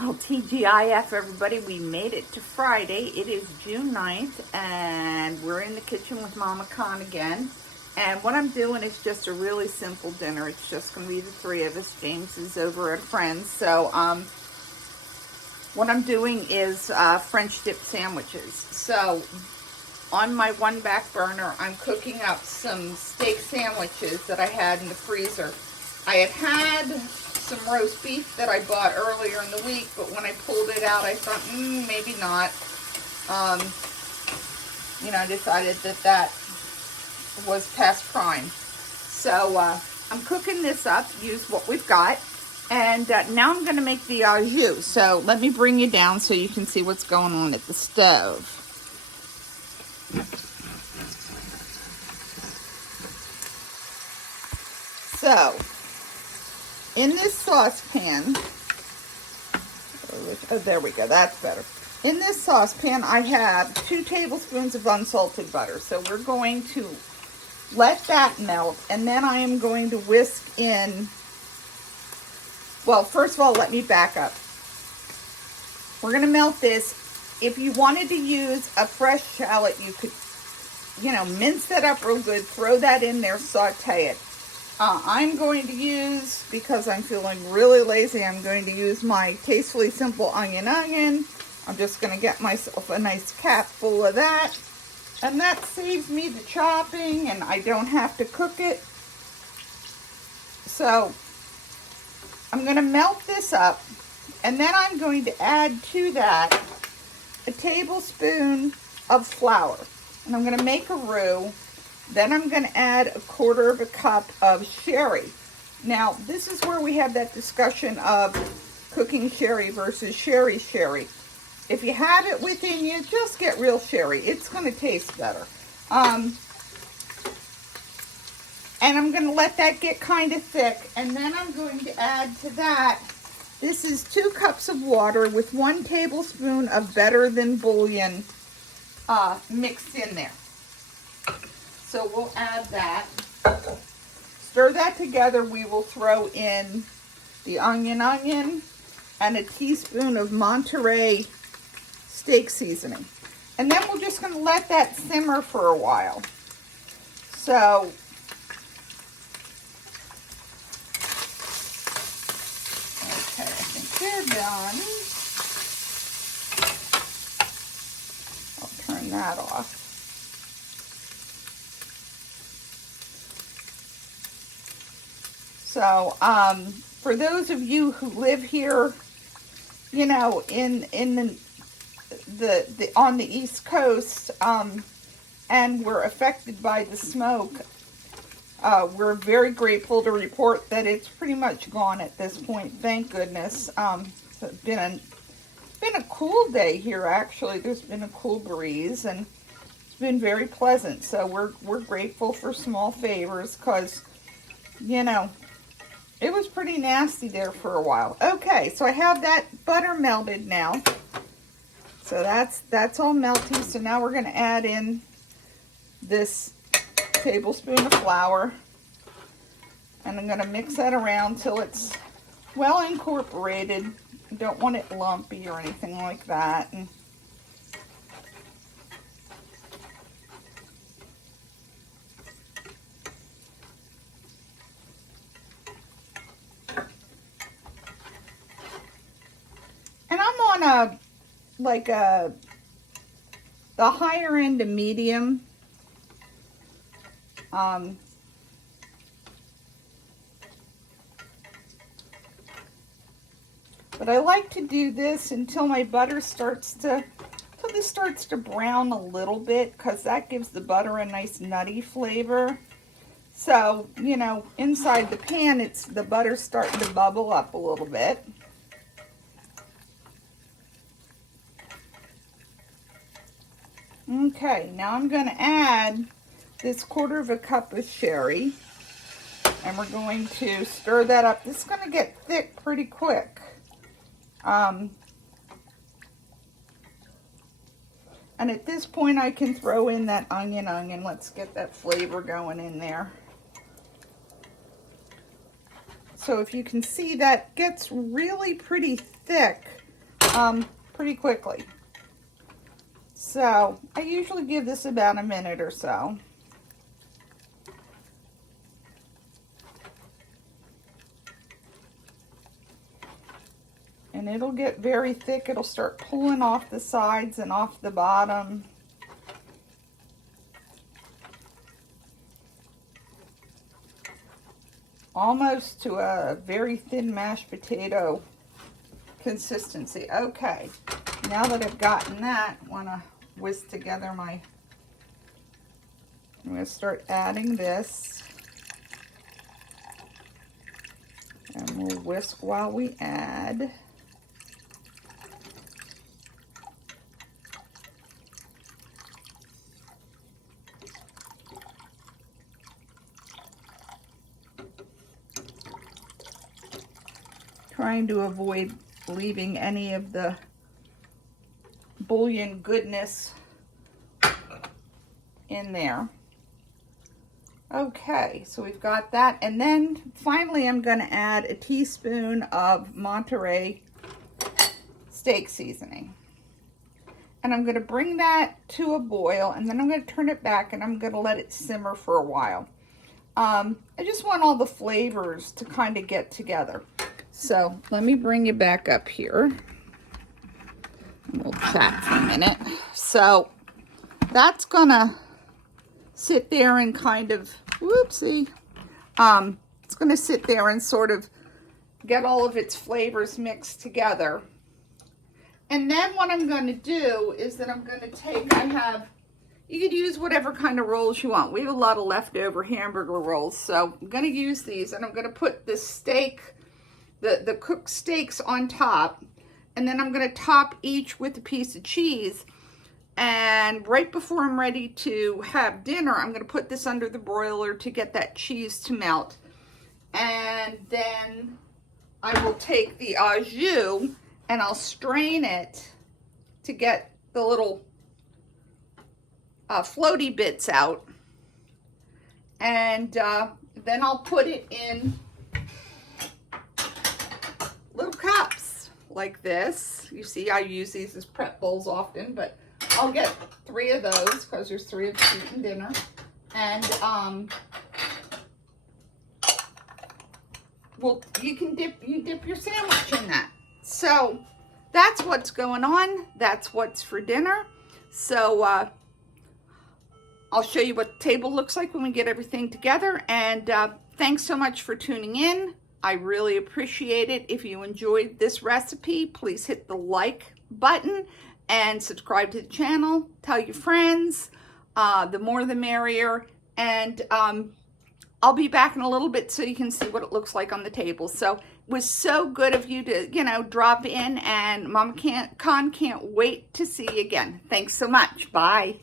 Well, TGIF, everybody, we made it to Friday. It is June 9th, and we're in the kitchen with Mama Kahn again. And what I'm doing is just a really simple dinner. It's just going to be the three of us. James is over at a friend's. So, what I'm doing is French dip sandwiches. So, on my one back burner, I'm cooking up some steak sandwiches that I had in the freezer. I had some roast beef that I bought earlier in the week, but when I pulled it out, I thought, maybe not. I decided that was past prime. So I'm cooking this up, use what we've got, and now I'm going to make the au jus. So let me bring you down so you can see what's going on at the stove. So, in this saucepan, oh, there we go, that's better. In this saucepan, I have 2 tablespoons of unsalted butter. So we're going to let that melt, and then I am going to whisk in, well, first of all, let me back up. We're going to melt this. If you wanted to use a fresh shallot, you could, mince that up real good, throw that in there, saute it. I'm going to use, because I'm feeling really lazy, I'm going to use my Tastefully Simple Onion. I'm just going to get myself a nice cap full of that. And that saves me the chopping, and I don't have to cook it. So, I'm going to melt this up, and then I'm going to add to that a tablespoon of flour. And I'm going to make a roux. Then I'm going to add 1/4 cup of sherry. Now, this is where we have that discussion of cooking sherry versus sherry. If you have it within you, just get real sherry. It's going to taste better. And I'm going to let that get kind of thick. And then I'm going to add to that, this is 2 cups of water with 1 tablespoon of better than bouillon mixed in there. So we'll add that. Stir that together. We will throw in the onion and a teaspoon of Monterey steak seasoning. And then we're just going to let that simmer for a while. So okay, I think they're done. I'll turn that off. So, for those of you who live here, in the on the East Coast, and were affected by the smoke, we're very grateful to report that it's pretty much gone at this point. Thank goodness. It's been a cool day here. Actually, there's been a cool breeze, and it's been very pleasant. So we're grateful for small favors, because it was pretty nasty there for a while. Okay, so I have that butter melted now. So that's all melty. So now we're going to add in this tablespoon of flour. And I'm going to mix that around till it's well incorporated. I don't want it lumpy or anything like that. And I'm on the higher end of medium. But I like to do this until my butter starts to brown a little bit, because that gives the butter a nice nutty flavor. So, inside the pan, the butter's starting to bubble up a little bit. Okay, now I'm going to add this 1/4 cup of sherry, and we're going to stir that up. This is going to get thick pretty quick. And at this point, I can throw in that onion. Let's get that flavor going in there. So if you can see, that gets really pretty thick pretty quickly. So I usually give this about a minute or so. And it'll get very thick. It'll start pulling off the sides and off the bottom. Almost to a very thin mashed potato consistency. Okay, now that I've gotten that, I want to whisk together I'm going to start adding this. And we'll whisk while we add. Trying to avoid leaving any of the bouillon goodness in there. Okay, so we've got that. And then finally I'm going to add a teaspoon of Monterey steak seasoning. And I'm going to bring that to a boil, and then I'm going to turn it back and I'm going to let it simmer for a while. I just want all the flavors to kind of get together. So let me bring you back up here. We'll chat for a minute. So that's gonna sit there and kind of, whoopsie. It's gonna sit there and sort of get all of its flavors mixed together. And then what I'm gonna do is that I'm gonna take, you could use whatever kind of rolls you want. We have a lot of leftover hamburger rolls, so I'm gonna use these, and I'm gonna put this steak, the cooked steaks on top, and then I'm going to top each with a piece of cheese. And right before I'm ready to have dinner, I'm going to put this under the broiler to get that cheese to melt. And then I will take the au jus and I'll strain it to get the little floaty bits out. And then I'll put it in little cups like this. You see, I use these as prep bowls often, but I'll get 3 of those because there's 3 of us eating dinner. And well, you dip your sandwich in that. So that's what's going on. That's what's for dinner. So I'll show you what the table looks like when we get everything together. And thanks so much for tuning in. I really appreciate it. If you enjoyed this recipe, please hit the like button and subscribe to the channel. Tell your friends. The more the merrier. And I'll be back in a little bit so you can see what it looks like on the table. So it was so good of you to, drop in, and Mama Kahn can't wait to see you again. Thanks so much. Bye.